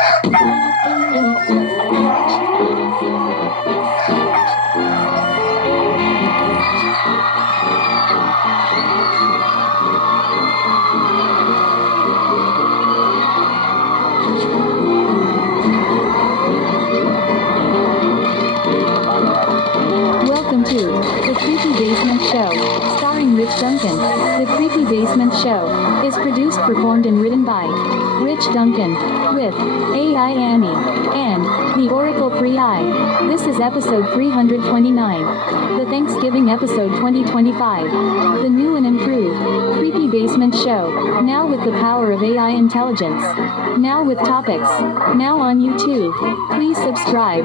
Welcome to The Creepy Basement Show, starring Rich Duncan. The Creepy Basement Show is produced, performed, and written by Rich Duncan, with AI Annie and the Oracle Free Eye. This is episode 329, the Thanksgiving episode 2025, the new and improved Creepy Basement Show, now with the power of AI intelligence, now with topics, now on YouTube. Please subscribe.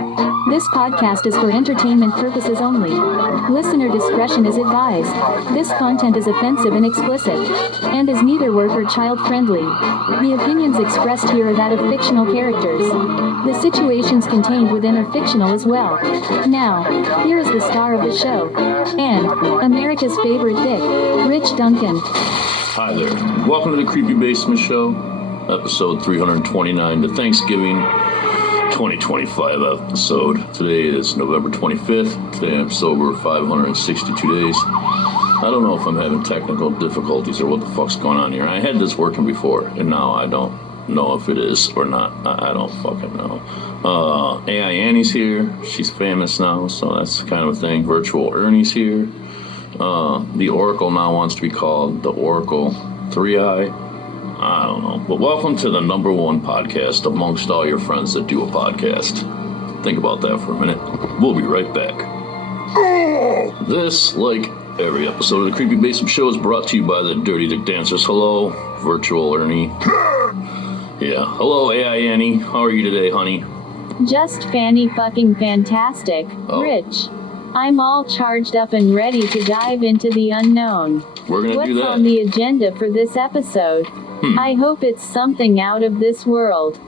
This podcast is for entertainment purposes only. Listener discretion is advised. This content is offensive and explicit, and is neither work or child friendly. The opinions expressed here are that of fictional characters. The situations contained within are fictional as well. Now, here is the star of the show, and America's favorite dick, Rich Duncan. Hi there. Welcome to the Creepy Basement Show, episode 329, the Thanksgiving 2025 episode. Today is November 25th. Today I'm sober 562 days. I don't know if I'm having technical difficulties or what the fuck's going on here. I had this working before, and now I don't know if it is or not. I don't fucking know. AI Annie's here. She's famous now, so that's kind of a thing. Virtual Ernie's here. The Oracle now wants to be called the Oracle 3i. I don't know. But welcome to the number one podcast amongst all your friends that do a podcast. Think about that for a minute. We'll be right back. This, like every episode of the Creepy Basement Show, is brought to you by the Dirty Dick Dancers. Hello, Virtual Ernie. Yeah. Hello, AI Annie. How are you today, honey? Just fanny fucking fantastic, Rich. I'm all charged up and ready to dive into the unknown. We're gonna do that. What's on the agenda for this episode? I hope it's something out of this world.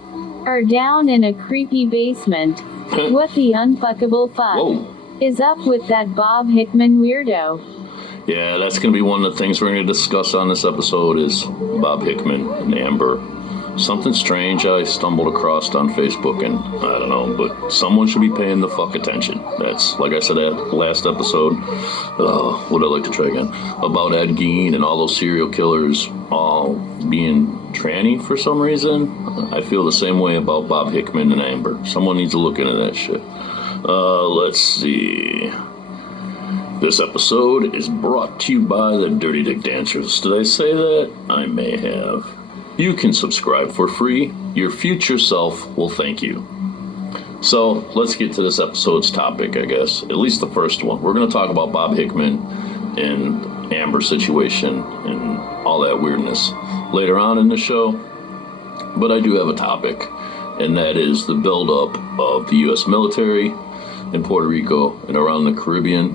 Or down in a creepy basement. What the unfuckable fuck is up with that Bob Hickman weirdo? Yeah, that's going to be one of the things we're going to discuss on this episode is Bob Hickman and Amber. Something strange I stumbled across on Facebook, and I don't know, but someone should be paying the fuck attention. That's, like I said, that last episode, what I'd like to try again, about Ed Gein and all those serial killers all being tranny for some reason. I feel the same way about Bob Hickman and Amber. Someone needs to look into that shit. Let's see. This episode is brought to you by the Dirty Dick Dancers. Did I say that? I may have. You can subscribe for free. Your future self will thank you. So, let's get to this episode's topic, I guess. At least the first one. We're going to talk about Bob Hickman and Amber's situation and all that weirdness later on in the show. But I do have a topic, and that is the buildup of the U.S. military in Puerto Rico and around the Caribbean,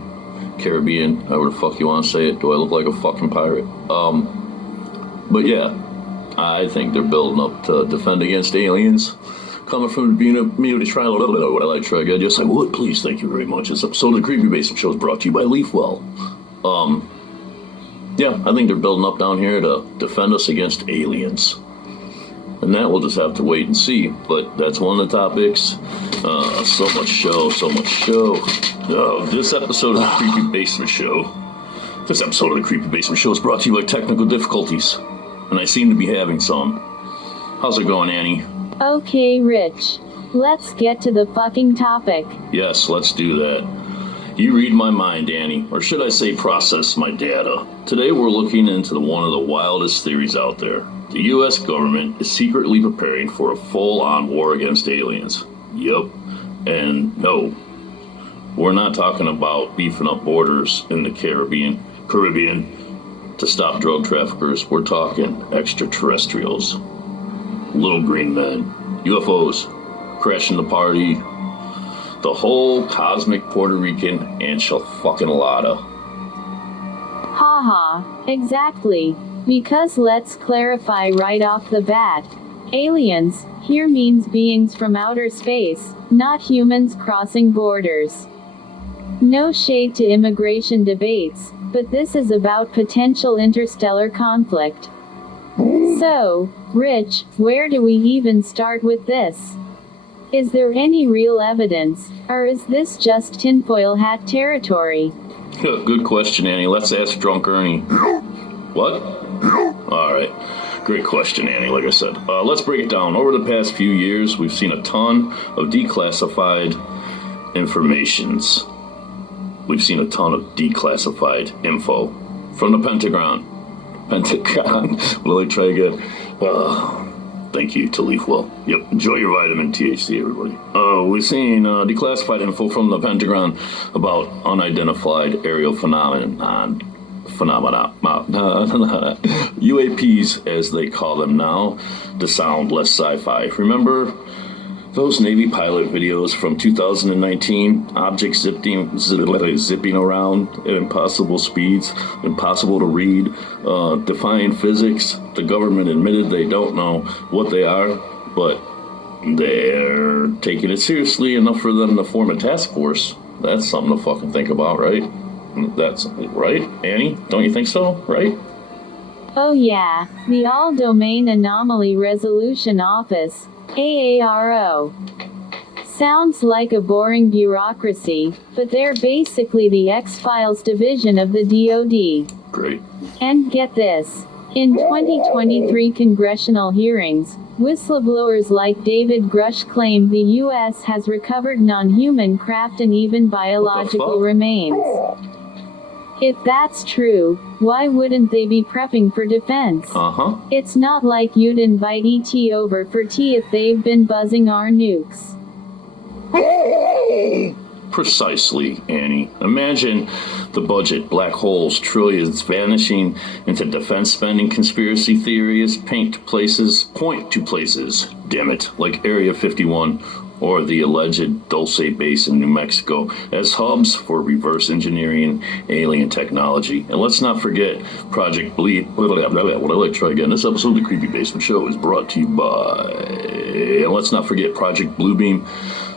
however the fuck you want to say it. Do I look like a fucking pirate? But yeah, I think they're building up to defend against aliens coming from the community trying to what I like to try again. Just like, would please, thank you very much. This episode of the Creepy Basement Show is brought to you by Leafwell. Yeah, I think they're building up down here to defend us against aliens. And that we'll just have to wait and see. But that's one of the topics. So much show. This episode of the Creepy Basement Show. This episode of the Creepy Basement Show is brought to you by technical difficulties. And I seem to be having some. How's it going, Annie? Okay, Rich. Let's get to the fucking topic. Yes, let's do that. You read my mind, Annie. Or should I say process my data. Today we're looking into one of the wildest theories out there. The U.S. government is secretly preparing for a full-on war against aliens. Yup. And no, we're not talking about beefing up borders in the Caribbean to stop drug traffickers. We're talking extraterrestrials. Little green men. UFOs. Crashing the party. The whole cosmic Puerto Rican enchilada. Haha, exactly. Because let's clarify right off the bat. Aliens here means beings from outer space, not humans crossing borders. No shade to immigration debates, but this is about potential interstellar conflict. So, Rich, where do we even start with this? Is there any real evidence, or is this just tinfoil hat territory? Good question, Annie. Let's ask Drunk Ernie. What? All right. Great question, Annie, like I said. Let's break it down. Over the past few years, we've seen a ton of declassified informations. We've seen a ton of declassified info from the Pentagon. Will I try again? Thank you to Leafwell. Yep, enjoy your vitamin THC, everybody. We've seen declassified info from the Pentagon about unidentified aerial phenomena, UAPs as they call them now, to sound less sci-fi. Remember those Navy pilot videos from 2019? Objects zipping around at impossible speeds, impossible to read, defying physics. The government admitted they don't know what they are, but they're taking it seriously enough for them to form a task force. That's something to fucking think about, right? That's right, Annie? Don't you think so, right? Oh yeah, the All-Domain Anomaly Resolution Office, AARO. Sounds like a boring bureaucracy, but they're basically the X-Files division of the DoD. Great. And get this. In 2023 congressional hearings, whistleblowers like David Grush claimed the U.S. has recovered non-human craft and even biological remains. If that's true, why wouldn't they be prepping for defense? It's not like you'd invite ET over for tea if they've been buzzing our nukes. Precisely, Annie. Imagine the budget, black holes, trillions vanishing into defense spending. Conspiracy theories point to places, damn it, like Area 51 or the alleged Dulce base in New Mexico as hubs for reverse engineering alien technology. And let's not forget Project Bleep. This episode of the Creepy Basement Show is brought to you by, and let's not forget Project Bluebeam,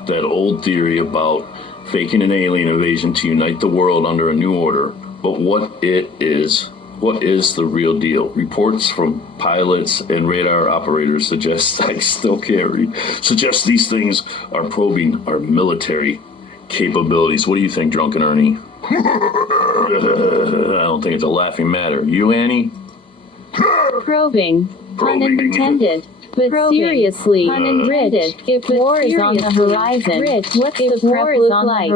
that old theory about faking an alien invasion to unite the world under a new order. But what is the real deal? Reports from pilots and radar operators suggest these things are probing our military capabilities. What do you think, Drunken Ernie? I don't think it's a laughing matter. You, Annie? Probing. Pun intended. But seriously, Rich, if war is on the horizon, what's the prep look like?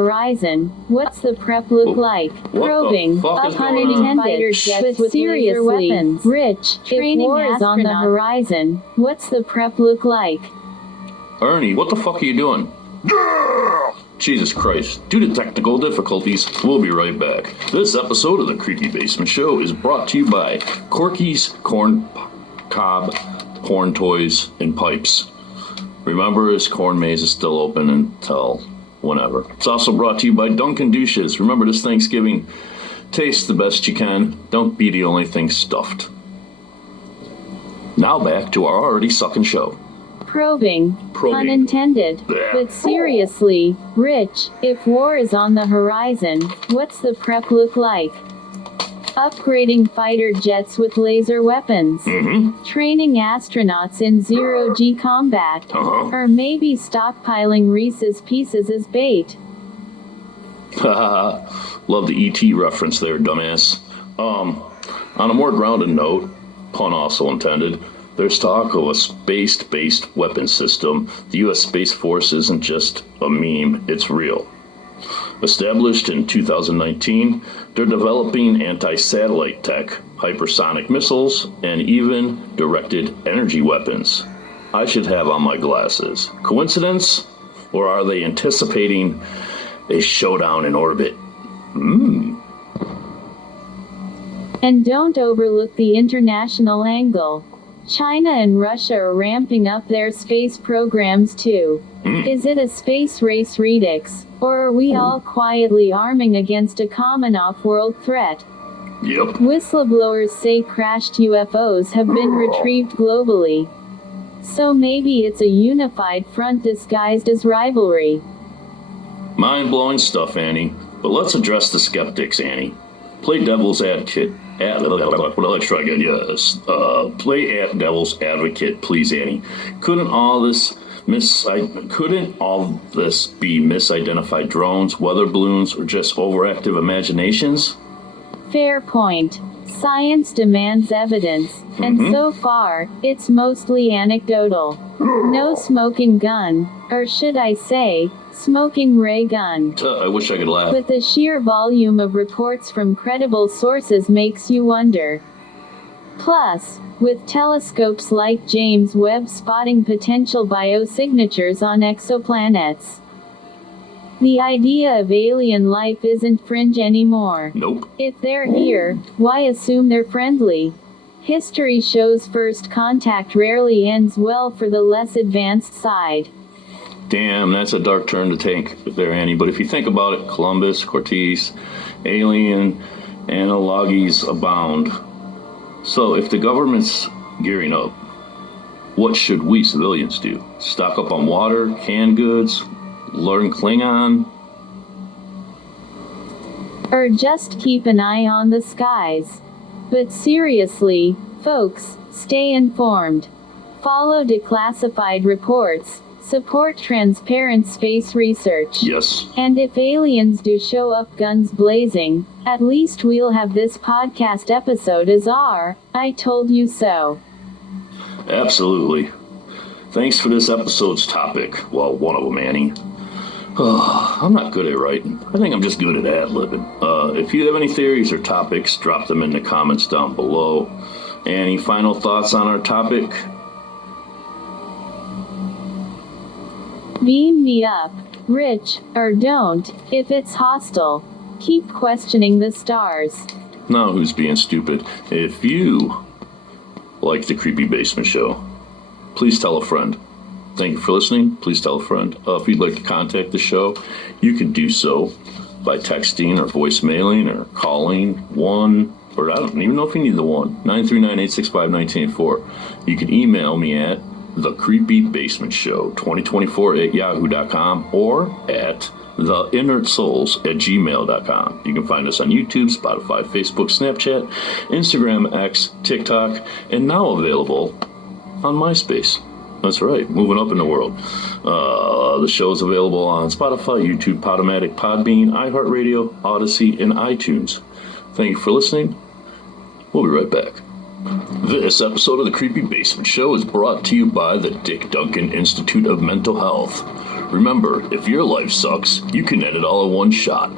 What's the prep look like? Probing, pun intended, but seriously, Rich, if war is on the horizon, what's the prep look like? Ernie, what the fuck are you doing? Jesus Christ. Due to technical difficulties, we'll be right back. This episode of the Creepy Basement Show is brought to you by Corky's Corn Cob Corn Toys and Pipes. Remember, his corn maze is still open until whenever. It's also brought to you by Dunkin' Douches. Remember, this Thanksgiving, taste the best you can. Don't be the only thing stuffed. Now back to our already sucking show. Probing. Pun intended. But seriously, Rich, if war is on the horizon, what's the prep look like? Upgrading fighter jets with laser weapons. Training astronauts in zero-G combat. Or maybe stockpiling Reese's Pieces as bait. Love the E.T. reference there, dumbass. On a more grounded note, pun also intended, there's talk of a space-based weapon system. The U.S. Space Force isn't just a meme, it's real. Established in 2019, they're developing anti-satellite tech, hypersonic missiles, and even directed energy weapons. I should have on my glasses. Coincidence? Or are they anticipating a showdown in orbit? And don't overlook the international angle. China and Russia are ramping up their space programs too. Is it a space race redux, or are we all quietly arming against a common off-world threat? Yep. Whistleblowers say crashed UFOs have been retrieved globally. So maybe it's a unified front disguised as rivalry. Mind-blowing stuff, Annie. But let's address the skeptics, Annie. Play devil's advocate let's try again. Yes. Play at devil's advocate, please, Annie. Couldn't all this be misidentified drones, weather balloons, or just overactive imaginations? Fair point. Science demands evidence, and so far, it's mostly anecdotal. No smoking gun, or should I say, smoking ray gun. I wish I could laugh. But the sheer volume of reports from credible sources makes you wonder. Plus, with telescopes like James Webb spotting potential biosignatures on exoplanets, the idea of alien life isn't fringe anymore. Nope. If they're here, why assume they're friendly? History shows first contact rarely ends well for the less advanced side. Damn, that's a dark turn to take there, Annie. But if you think about it, Columbus, Cortez, alien analogies abound. So if the government's gearing up, what should we civilians do? Stock up on water, canned goods, learn Klingon? Or just keep an eye on the skies. But seriously, folks, stay informed. Follow declassified reports. Support transparent space research. Yes. And if aliens do show up guns blazing, at least we'll have this podcast episode as our I told you so. Absolutely. Thanks for this episode's topic. Well, one of them, Annie. I'm not good at writing. I think I'm just good at ad-libbing. If you have any theories or topics, drop them in the comments down below. Any final thoughts on our topic? Beam me up, Rich, or don't, if it's hostile. Keep questioning the stars. Now who's being stupid? If you like the Creepy Basement Show, please tell a friend. Thank you for listening. Please tell a friend. If you'd like to contact the show, you can do so by texting or voicemailing or calling I don't even know if you need the 939-865-1984. You can email me at thecreepybasementshow2024@yahoo.com or at theinertsouls@gmail.com. You can find us on YouTube, Spotify, Facebook, Snapchat, Instagram, X, TikTok, and now available on MySpace. That's right, moving up in the world. The show is available on Spotify, YouTube, Podomatic, Podbean, iHeartRadio, Odyssey, and iTunes. Thank you for listening. We'll be right back. This episode of the Creepy Basement Show is brought to you by the Dick Duncan Institute of Mental Health. Remember, if your life sucks, you can end it all in one shot.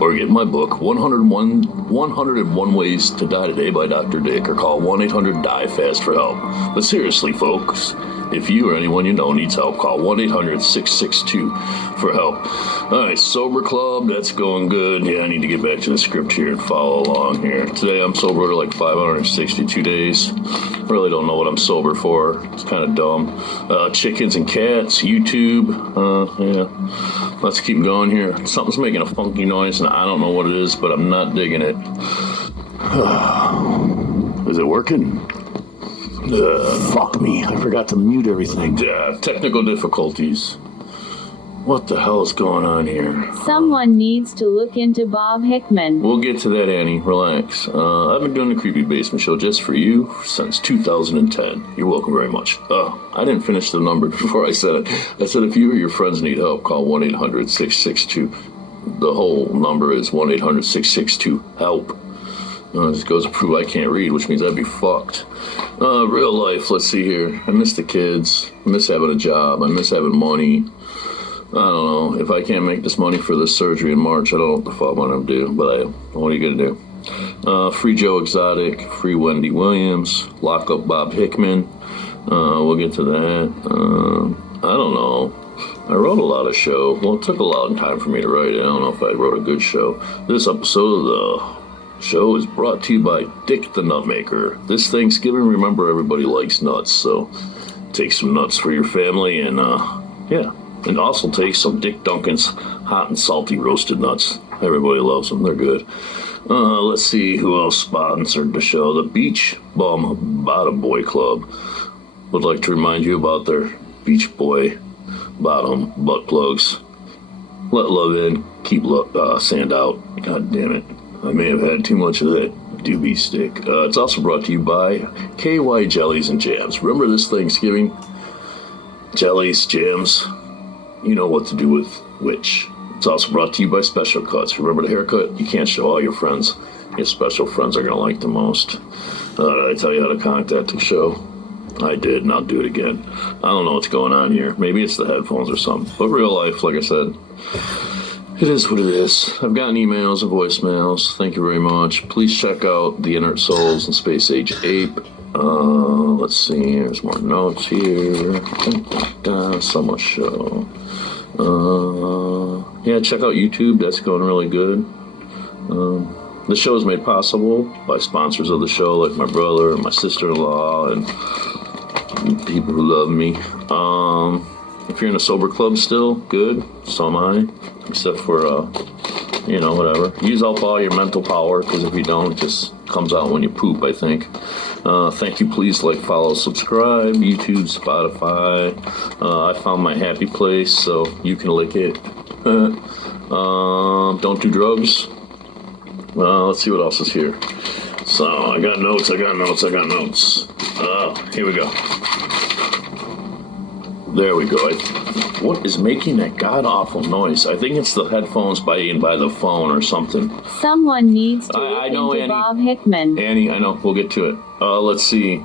Or get my book, 101 Ways to Die Today by Dr. Dick, or call 1-800-DIE-FAST for help. But seriously, folks, if you or anyone you know needs help, call 1-800-662 for help. All right, Sober Club, that's going good. Yeah, I need to get back to the script here and follow along here. Today I'm sober to like 562 days. Really don't know what I'm sober for. It's kind of dumb. Chickens and cats, YouTube. Yeah. Let's keep going here. Something's making a funky noise, and I don't know what it is, but I'm not digging it. Is it working? Fuck me. I forgot to mute everything. Technical difficulties. What the hell is going on here? Someone needs to look into Bob Hickman. We'll get to that, Annie. Relax. I've been doing the Creepy Basement Show just for you since 2010. You're welcome very much. I didn't finish the number before I said it. I said if you or your friends need help, call 1-800-662. The whole number is 1-800-662-HELP. It just goes to prove I can't read, which means I'd be fucked. Real life, let's see here. I miss the kids. I miss having a job. I miss having money. I don't know. If I can't make this money for this surgery in March, I don't know what the fuck I'm going to do. But what are you going to do? Free Joe Exotic, free Wendy Williams, lock up Bob Hickman. We'll get to that. I don't know. I wrote a lot of show. Well, it took a lot of time for me to write it. I don't know if I wrote a good show. This episode of the show is brought to you by Dick the Nutmaker. This Thanksgiving, remember, everybody likes nuts, so take some nuts for your family, and yeah. And also take some Dick Duncan's hot and salty roasted nuts. Everybody loves them. They're good. Let's see who else sponsored the show. The Beach Bum Bottom Boy Club would like to remind you about their Beach Boy bottom butt plugs. Let love in, keep sand out. God damn it. I may have had too much of that doobie stick. It's also brought to you by KY Jellies and Jams. Remember this Thanksgiving? Jellies, jams, you know what to do with which. It's also brought to you by Special Cuts. Remember the haircut? You can't show all your friends. Your special friends are going to like the most. Did I tell you how to contact the show? I did, and I'll do it again. I don't know what's going on here. Maybe it's the headphones or something. But real life, like I said, it is what it is. I've gotten emails and voicemails. Thank you very much. Please check out The Inert Souls and Space Age Ape. Let's see. There's more notes here. Summer show. Yeah, check out YouTube. That's going really good. The show is made possible by sponsors of the show, like my brother and my sister-in-law and people who love me. If you're in a sober club still, good. So am I. Except for, whatever. Use up all your mental power, because if you don't, it just comes out when you poop, I think. Thank you. Please like, follow, subscribe. YouTube, Spotify. I found my happy place, so you can lick it. Don't do drugs. Let's see what else is here. So, I got notes. Here we go. There we go. What is making that god-awful noise? I think it's the headphones biting by the phone or something. Someone needs to I know, into Annie. Bob Hickman. Annie, I know. We'll get to it. Let's see.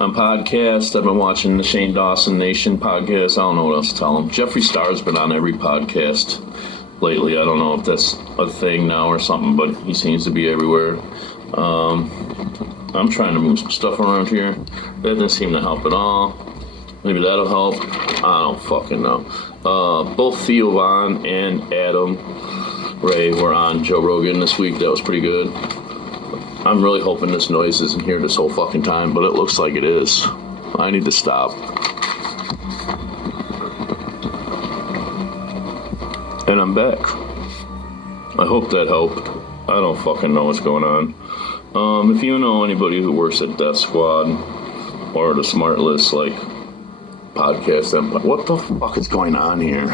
On podcast, I've been watching the Shane Dawson Nation podcast. I don't know what else to tell him. Jeffree Star's been on every podcast lately. I don't know if that's a thing now or something, but he seems to be everywhere. I'm trying to move some stuff around here. That didn't seem to help at all. Maybe that'll help. I don't fucking know. Both Theo Von and Adam Ray were on Joe Rogan this week. That was pretty good. I'm really hoping this noise isn't here this whole fucking time, but it looks like it is. I need to stop. And I'm back. I hope that helped. I don't fucking know what's going on. If you know anybody who works at Death Squad or the Smart List, like, podcast, what the fuck is going on here?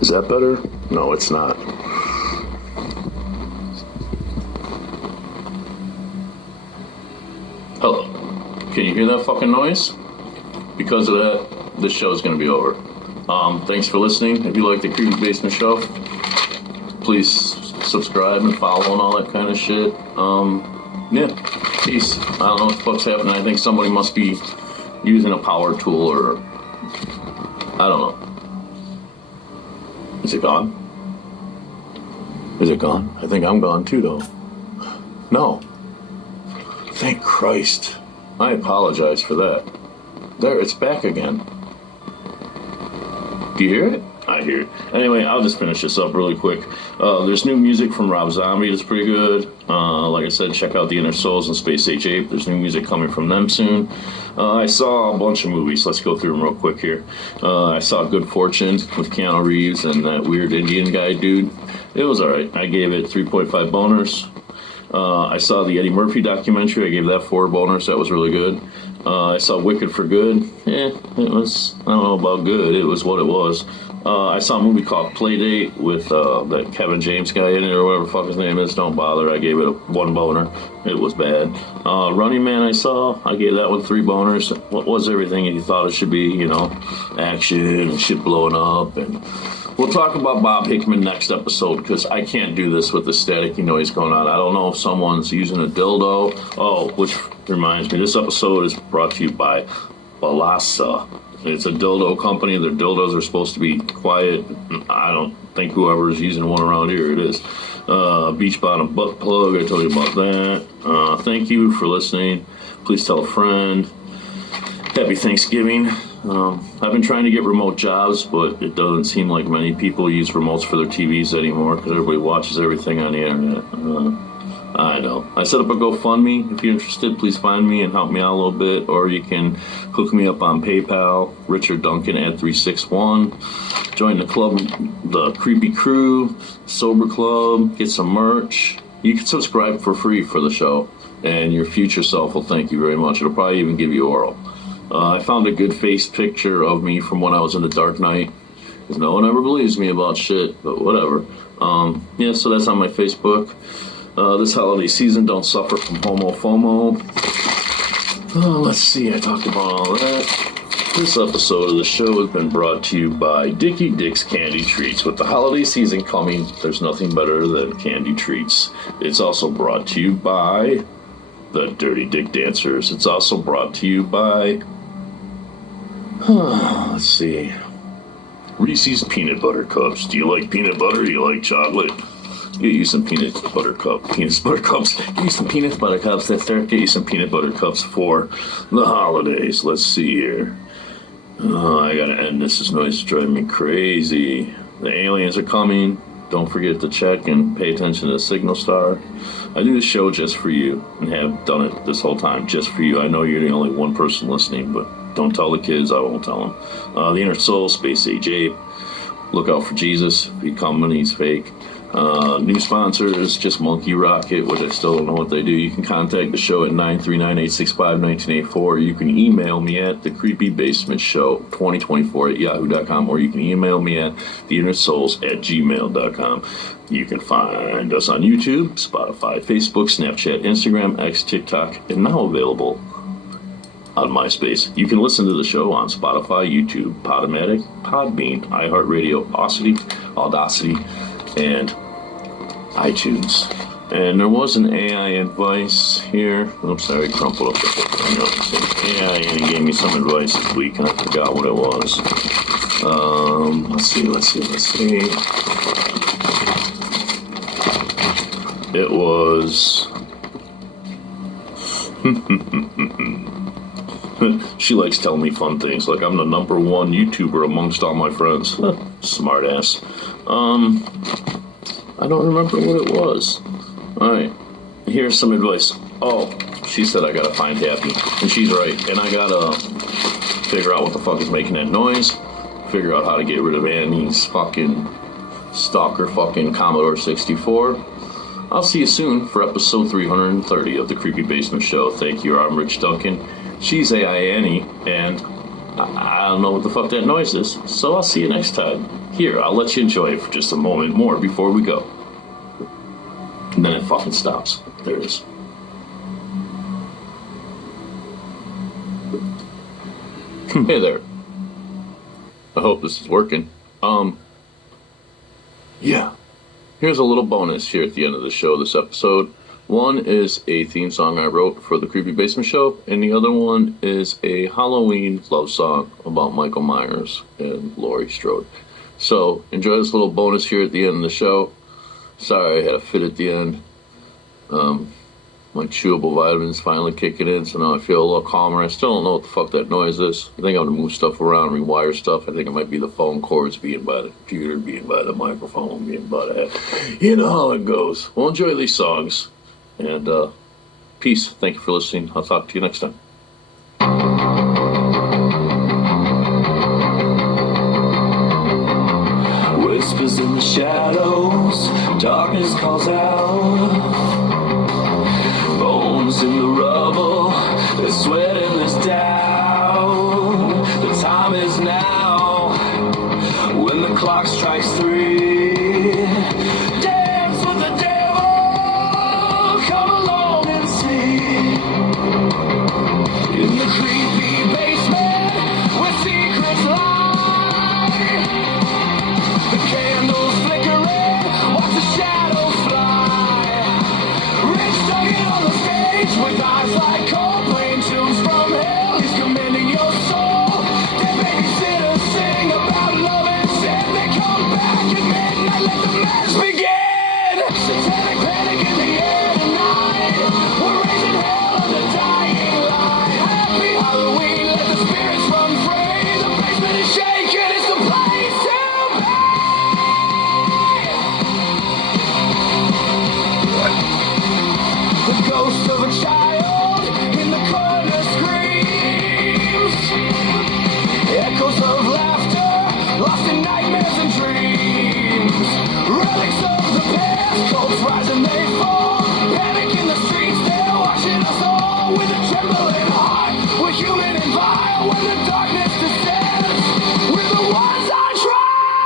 Is that better? No, it's not. Hello. Can you hear that fucking noise? Because of that, this show is going to be over. Thanks for listening. If you like the Creepy Basement Show, please subscribe and follow and all that kind of shit. Yeah, peace. I don't know what the fuck's happening. I think somebody must be using a power tool or I don't know. Is it gone? Is it gone? I think I'm gone too, though. No. Thank Christ. I apologize for that. There, it's back again. Do you hear it? I hear it. Anyway, I'll just finish this up really quick. There's new music from Rob Zombie that's pretty good. Like I said, check out The Inner Souls and Space Age Ape. There's new music coming from them soon. I saw a bunch of movies. Let's go through them real quick here. I saw Good Fortune with Keanu Reeves and that weird Indian guy dude. It was alright. I gave it 3.5 boners. I saw the Eddie Murphy documentary. I gave that 4 boners. That was really good. I saw Wicked for Good. It was, I don't know about good. It was what it was. I saw a movie called Playdate with that Kevin James guy in it or whatever the fuck his name is. Don't bother. I gave it 1 boner. It was bad. Running Man I saw. I gave that one 3 boners. What was everything you thought it should be? You know, action and shit blowing up. And we'll talk about Bob Hickman next episode because I can't do this with the staticky noise going on. I don't know if someone's using a dildo. Oh, which reminds me, this episode is brought to you by Balasa. It's a dildo company. Their dildos are supposed to be quiet. I don't think whoever's using one around here, it is. Beach Bottom Butt Plug, I told you about that. Thank you for listening. Please tell a friend. Happy Thanksgiving. I've been trying to get remote jobs, but it doesn't seem like many people use remotes for their TVs anymore because everybody watches everything on the internet. I know. I set up a GoFundMe. If you're interested, please find me and help me out a little bit. Or you can hook me up on PayPal, Richard Duncan at 361. Join the club, the Creepy Crew, Sober Club, get some merch. You can subscribe for free for the show. And your future self will thank you very much. It'll probably even give you oral. I found a good face picture of me from when I was in the Dark Knight. because no one ever believes me about shit, but whatever. Yeah, so that's on my Facebook. This holiday season, don't suffer from homo FOMO. Let's see, I talked about all that. This episode of the show has been brought to you by Dickie Dick's Candy Treats. With the holiday season coming, there's nothing better than candy treats. It's also brought to you by the Dirty Dick Dancers. It's also brought to you by, let's see, Reese's Peanut Butter Cups. Do you like peanut butter? Do you like chocolate? Get you some peanut butter cups. Get you some peanut butter cups. That's there. Get you some peanut butter cups for the holidays. Let's see here. Oh, I gotta end this. This noise is driving me crazy. The aliens are coming. Don't forget to check and pay attention to the Signal Star. I do this show just for you and have done it this whole time just for you. I know you're the only one person listening, but don't tell the kids. I won't tell them. The Inner Soul, Space Age Ape. Look out for Jesus. If he coming, he's fake. New sponsors, just Monkey Rocket, which I still don't know what they do. You can contact the show at 939-865-1984. You can email me at thecreepybasementshow2024@yahoo.com, or you can email me at theinnersouls@gmail.com. You can find us on YouTube, Spotify, Facebook, Snapchat, Instagram, X, TikTok, and now available on MySpace. You can listen to the show on Spotify, YouTube, Podomatic, Podbean, iHeartRadio, Audacity, and iTunes. And there was an AI advice here. Oops, sorry, I crumpled up the AI, and he gave me some advice this week, and I forgot what it was. Let's see. It was... She likes telling me fun things, like I'm the #1 YouTuber amongst all my friends. Smart ass. I don't remember what it was. Alright, here's some advice. Oh, she said I gotta find Happy. And she's right. And I gotta figure out what the fuck is making that noise. Figure out how to get rid of Annie's fucking stalker fucking Commodore 64. I'll see you soon for episode 330 of the Creepy Basement Show. Thank you, I'm Rich Duncan. She's AI Annie, and I don't know what the fuck that noise is, so I'll see you next time. Here, I'll let you enjoy it for just a moment more before we go. And then it fucking stops. There it is. Hey there. I hope this is working. Yeah. Here's a little bonus here at the end of the show this episode. One is a theme song I wrote for the Creepy Basement Show, and the other one is a Halloween love song about Michael Myers and Laurie Strode. So, enjoy this little bonus here at the end of the show. Sorry I had a fit at the end. My chewable vitamins finally kicking in, so now I feel a little calmer. I still don't know what the fuck that noise is. I think I'm going to move stuff around, rewire stuff. I think it might be the phone cords being by the computer, being by the microphone, being by the head. You know how it goes. Well, enjoy these songs. And peace. Thank you for listening. I'll talk to you next time. Whispers in the shadows, darkness calls out. Bones in the rubble, they're sweating this down. The time is now, when the clock strikes 3. Dance with the devil, come along and see. In the creepy basement, where secrets lie. The candles flickering, watch the shadows fly. Rich Duncan on the stage with eyes like coal, playing tunes from hell. He's commanding your soul. Dead babysitters sing about love and sin. They come back at midnight, let the match begin. Satanic panic in the air tonight. We're raising hell on the dying light. Happy Halloween, let the spirits run free. The basement is shaking, it's the place to be. The ghost of a child in the corner screams. Echoes of laughter, lost in nightmares and dreams. Relics of the past, cults rise and they fall. Panic in the streets, they're watching us all with a trembling heart. We're human and vile when the darkness descends. We're the ones on trial.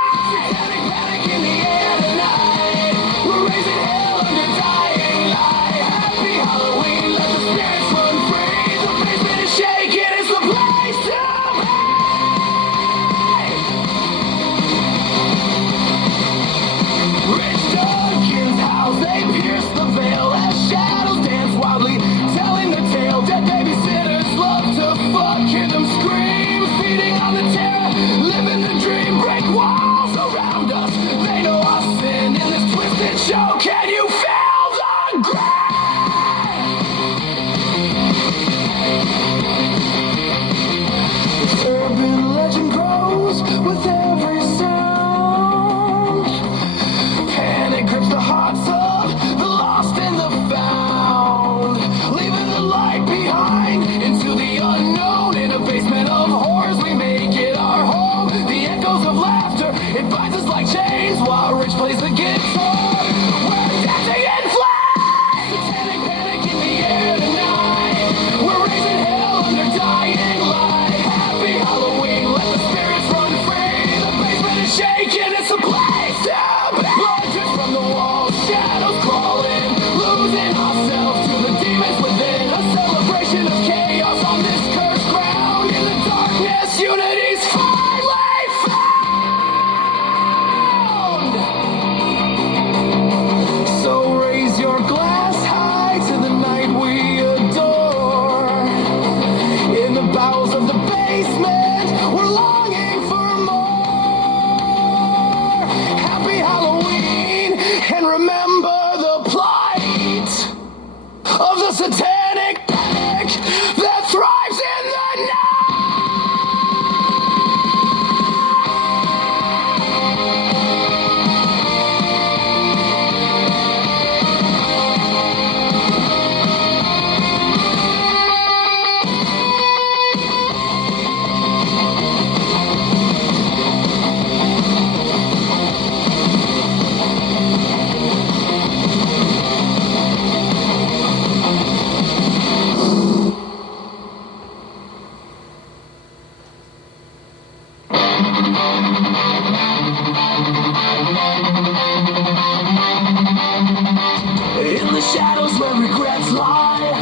In the shadows where regrets lie,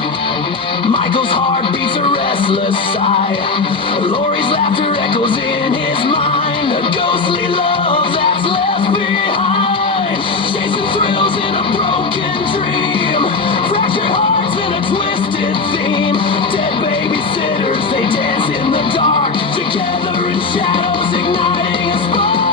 Michael's heart beats a restless sigh. Laurie's laughter echoes in his mind, a ghostly love that's left behind. Chasing thrills in a broken dream, fractured hearts in a twisted theme. Dead babysitters, they dance in the dark, together in shadows, igniting a spark.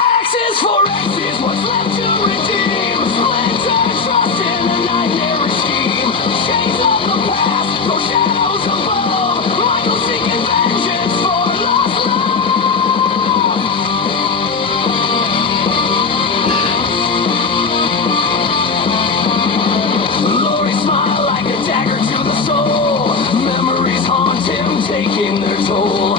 Axes for axes, what's left to redeem? Splinter trust in a nightmare scheme. Shades of the past, no shadows above. Michael seeking vengeance for lost love. Laurie smile like a dagger to the soul. Memories haunt him, taking their toll.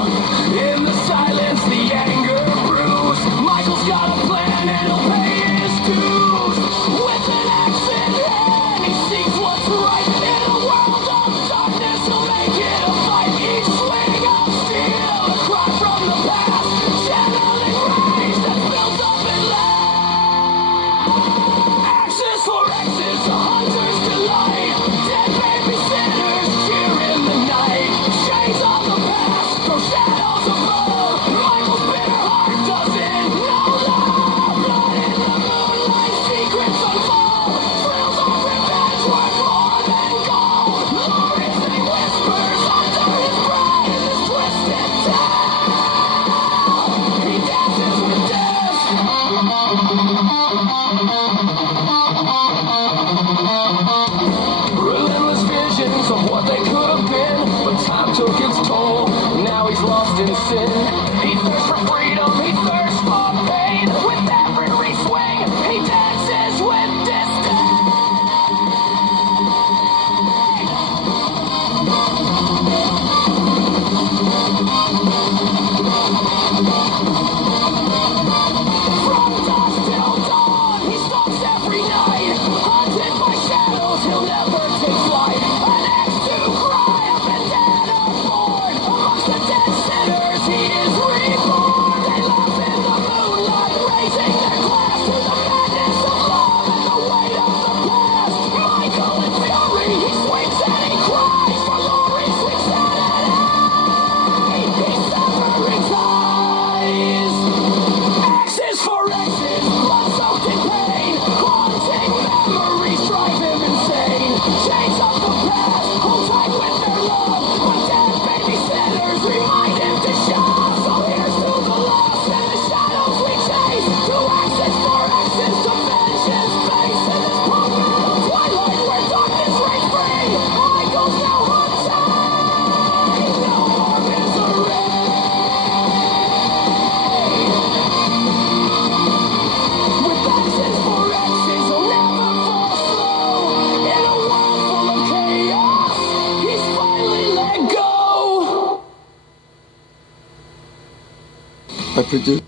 In the silence, the anger brews. Michael's got a plan and he'll pay his dues. With an axe in hand, he seeks what's right. In a world of darkness, he'll make it a fight. Each swing of steel, a cry from the past, channeling rage that's built up in love. Axes for axes, a hunter's delight. Dead babysitters cheer in the night. Shades of the past, no shadows above. Michael's bitter heart doesn't know love. Blood in the moonlight, secrets unfold. Thrills of revenge worth more than gold. Laurie's name whispers under his breath. In this twisted town, he dances with death. Relentless visions of what they could have been, but time took its toll. Now he's lost in sin. He thirsts for freedom, he thirsts for pain. With every swing, he dances with disdain. From dusk till dawn, he stalks every night. Haunted by shadows, he'll never take flight. An axe to cry up and dead aboard. Amongst the dead sinners, he is reborn. They laugh in the moonlight, raising their glass to the madness of love and the weight of the past. Michael in fury, he swings and he cries for Laurie, sweet sanity. He's severing ties. Axes for axes, blood soaked in pain. Haunting memories drive him insane. Chains of the past, hold tight with their love. But dead babysitters remind him to shove. So here's to the lost and the shadows we chase. To axes for axes, to vengeance face. In this punk metal twilight where darkness reigns free, Michael's now hunting. No more misery. With axes for axes, he'll never fall slow. In a world full of chaos, he's finally let go. I produced